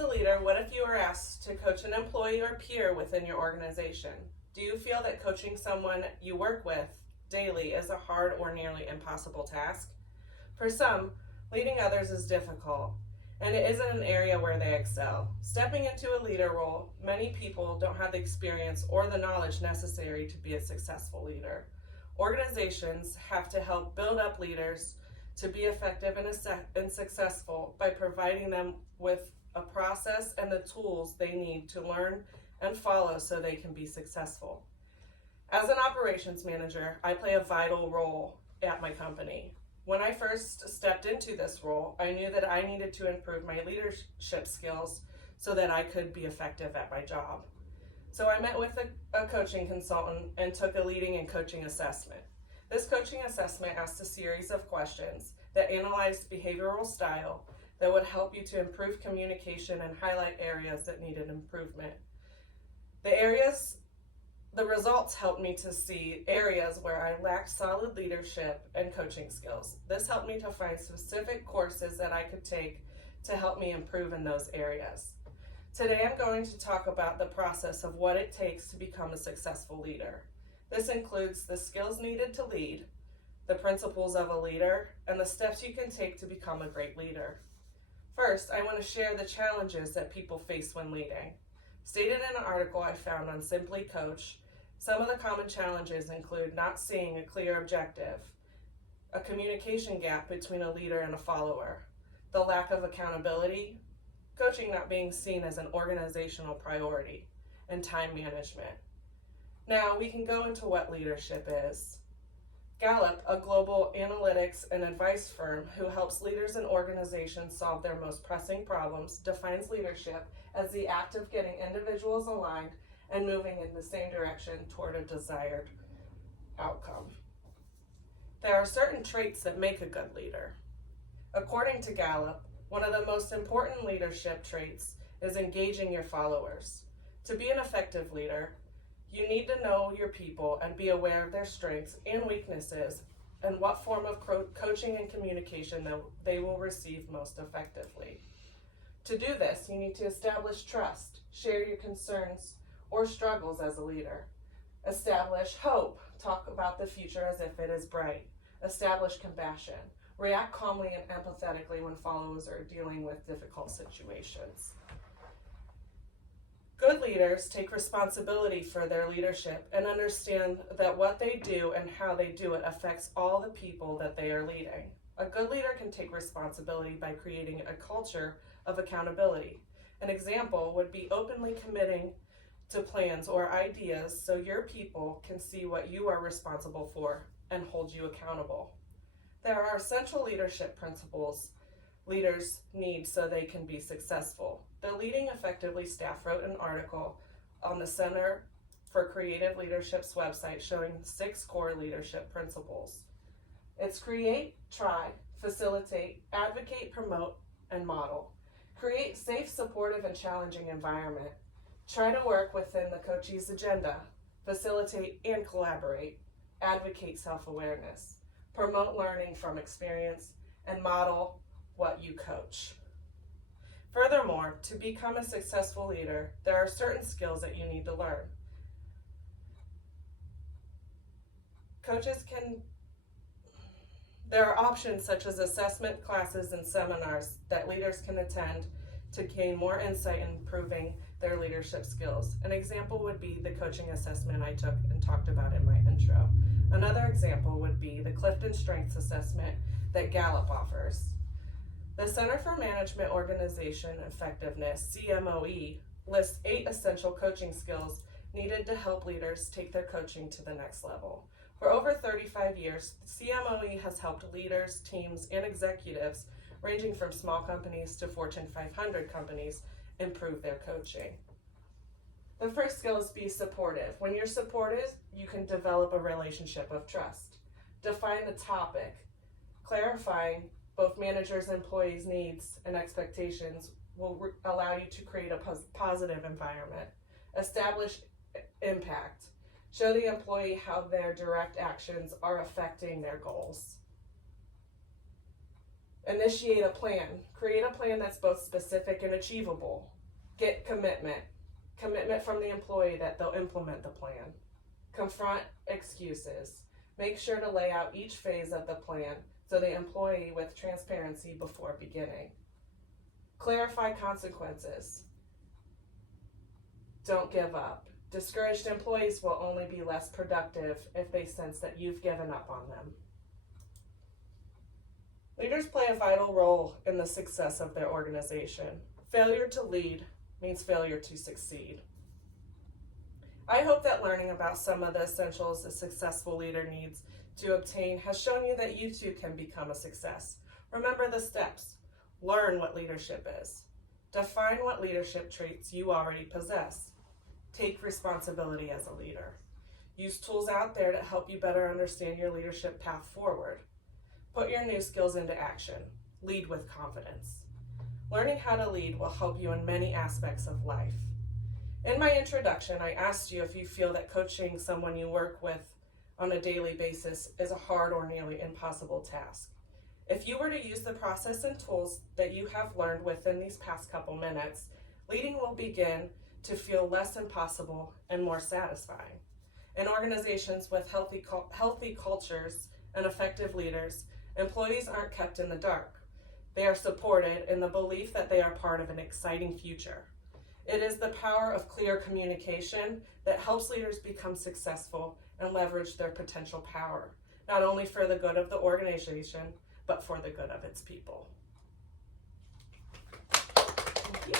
a leader, what if you were asked to coach an employee or peer within your organization? Do you feel that coaching someone you work with daily is a hard or nearly impossible task? For some, leading others is difficult, and it isn't an area where they excel. Stepping into a leader role, many people don't have the experience or the knowledge necessary to be a successful leader. Organizations have to help build up leaders to be effective and successful by providing them with a process and the tools they need to learn and follow so they can be successful. As an operations manager, I play a vital role at my company. When I first stepped into this role, I knew that I needed to improve my leadership skills so that I could be effective at my job. So I met with a coaching consultant and took a leading and coaching assessment. This coaching assessment asked a series of questions that analyzed behavioral style that would help you to improve communication and highlight areas that needed improvement. The results helped me to see areas where I lacked solid leadership and coaching skills. This helped me to find specific courses that I could take to help me improve in those areas. Today I'm going to talk about the process of what it takes to become a successful leader. This includes the skills needed to lead, the principles of a leader, and the steps you can take to become a great leader. First, I want to share the challenges that people face when leading. Stated in an article I found on Simply Coach, some of the common challenges include not seeing a clear objective, a communication gap between a leader and a follower, the lack of accountability, coaching not being seen as an organizational priority, and time management. Now we can go into what leadership is. Gallup, a global analytics and advice firm who helps leaders and organizations solve their most pressing problems, defines leadership as the act of getting individuals aligned and moving in the same direction toward a desired outcome. There are certain traits that make a good leader. According to Gallup, one of the most important leadership traits is engaging your followers. To be an effective leader, you need to know your people and be aware of their strengths and weaknesses and what form of coaching and communication they will receive most effectively. To do this, you need to establish trust, share your concerns or struggles as a leader. Establish hope, talk about the future as if it is bright. Establish compassion, react calmly and empathetically when followers are dealing with difficult situations. Good leaders take responsibility for their leadership and understand that what they do and how they do it affects all the people that they are leading. A good leader can take responsibility by creating a culture of accountability. An example would be openly committing to plans or ideas so your people can see what you are responsible for and hold you accountable. There are essential leadership principles leaders need so they can be successful. The Leading Effectively staff wrote an article on the Center for Creative Leadership's website showing 6 core leadership principles. It's create, try, facilitate, advocate, promote, and model. Create safe, supportive, and challenging environment. Try to work within the coachee's agenda. Facilitate and collaborate. Advocate self-awareness. Promote learning from experience, and model what you coach. Furthermore, to become a successful leader, there are certain skills that you need to learn. There are options such as assessment classes and seminars that leaders can attend to gain more insight in improving their leadership skills. An example would be the coaching assessment I took and talked about in my intro. Another example would be the Clifton Strengths Assessment that Gallup offers. The Center for Management Organization Effectiveness, CMOE, lists 8 essential coaching skills needed to help leaders take their coaching to the next level. For over 35 years, CMOE has helped leaders, teams, and executives ranging from small companies to Fortune 500 companies improve their coaching. The first skill is be supportive. When you're supportive, you can develop a relationship of trust. Define the topic. Clarifying both managers' and employees' needs and expectations will allow you to create a positive environment. Establish impact. Show the employee how their direct actions are affecting their goals. Initiate a plan. Create a plan that's both specific and achievable. Get commitment. Commitment from the employee that they'll implement the plan. Confront excuses. Make sure to lay out each phase of the plan so the employee with transparency before beginning. Clarify consequences. Don't give up. Discouraged employees will only be less productive if they sense that you've given up on them. Leaders play a vital role in the success of their organization. Failure to lead means failure to succeed. I hope that learning about some of the essentials a successful leader needs to obtain has shown you that you too can become a success. Remember the steps. Learn what leadership is. Define what leadership traits you already possess. Take responsibility as a leader. Use tools out there to help you better understand your leadership path forward. Put your new skills into action. Lead with confidence. Learning how to lead will help you in many aspects of life. In my introduction, I asked you if you feel that coaching someone you work with on a daily basis is a hard or nearly impossible task. If you were to use the process and tools that you have learned within these past couple minutes, leading will begin to feel less impossible and more satisfying. In organizations with healthy cultures and effective leaders, employees aren't kept in the dark. They are supported in the belief that they are part of an exciting future. It is the power of clear communication that helps leaders become successful and leverage their potential power, not only for the good of the organization, but for the good of its people. Thank you.